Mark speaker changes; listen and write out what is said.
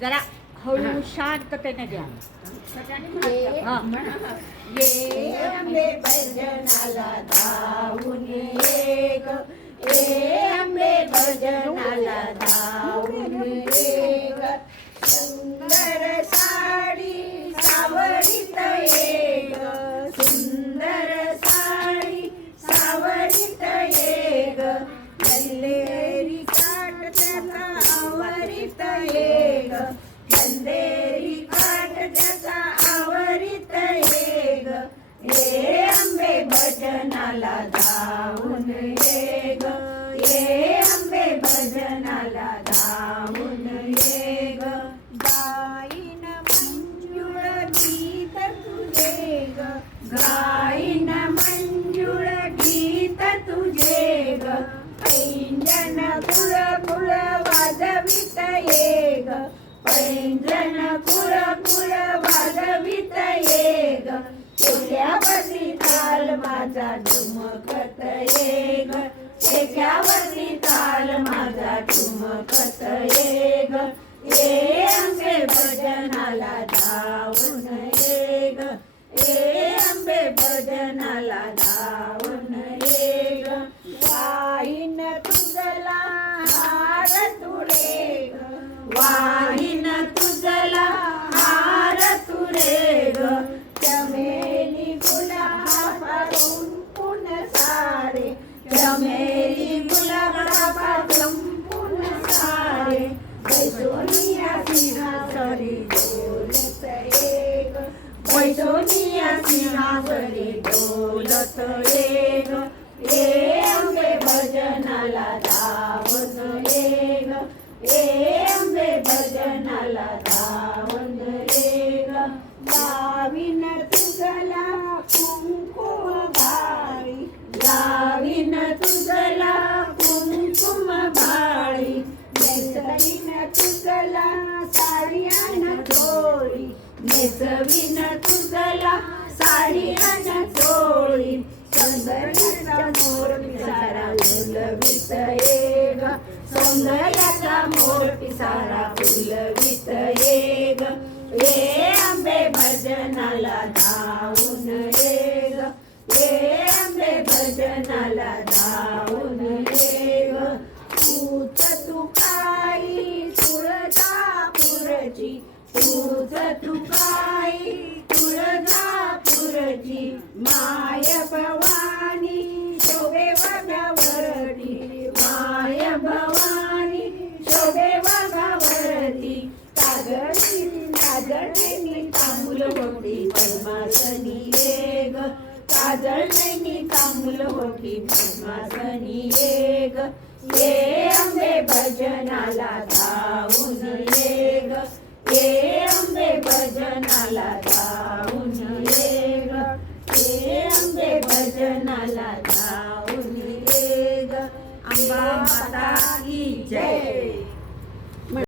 Speaker 1: जरा हळू शांततेने घ्या हा.
Speaker 2: ये भजनाला धावून ये ग ये आंबे भजनाला धावून ये ग सुंदर साडी सावळीत ये ग सुंदर साडी सावळीत ये ग गंधेरी काट त्याचा आवरीत ये ग ये आंबे भजनाला धावून ये ग ये आंबे भजनाला धावून ये ग गाईन मंजुळ गीत तुझे ग गाईन मंजुळ गीत तुझे ग पैंजन कुळ कुळ वाजवित ये ग पैंजन कुळ कुळ वाजवित ये ग टेक्यावरती ताल माझा झुमकत ये ग टेक्यावरती ताल माझा ठुमकत ये ग ये आंबे भजनाला धावून ये ग ये आंबे भजनाला धावून ये ग वाईन तुझला हार तुरे ग मेरी गुलाबापासून पुन सारे. बैसोनिया सिंहासरी डोलत एक. बैसोनिया सिंहासरी डोलत एक. ए आंबे भजनाला धावून एक. ए भजनाला नेसवीन तुझला साडी आणि चोळी सौंदर्याचा मोर पिसारा फुलवित ये ग सौंदर्याचा मोर पिसारा फुलवित ये ग ये आंबे भजनाला धावून ये ग ये आंबे भजनाला धावून ये ग तूच तू काही सुरता पुरची तू तुकाई तुळजापूरची माय भवानी शोभे वाघावरती माय भवानी शोभे वाघावरती कागडी काजळणी तांबूल होती परमासनी ये ग काजळणी तांबूल होती परमासनी ये ग ये आंबे भजनाला धावून ये ग ये भजनाला जाऊन ये ग हे आंबे भजनाला जाऊन ये ग अंबा माता की जय.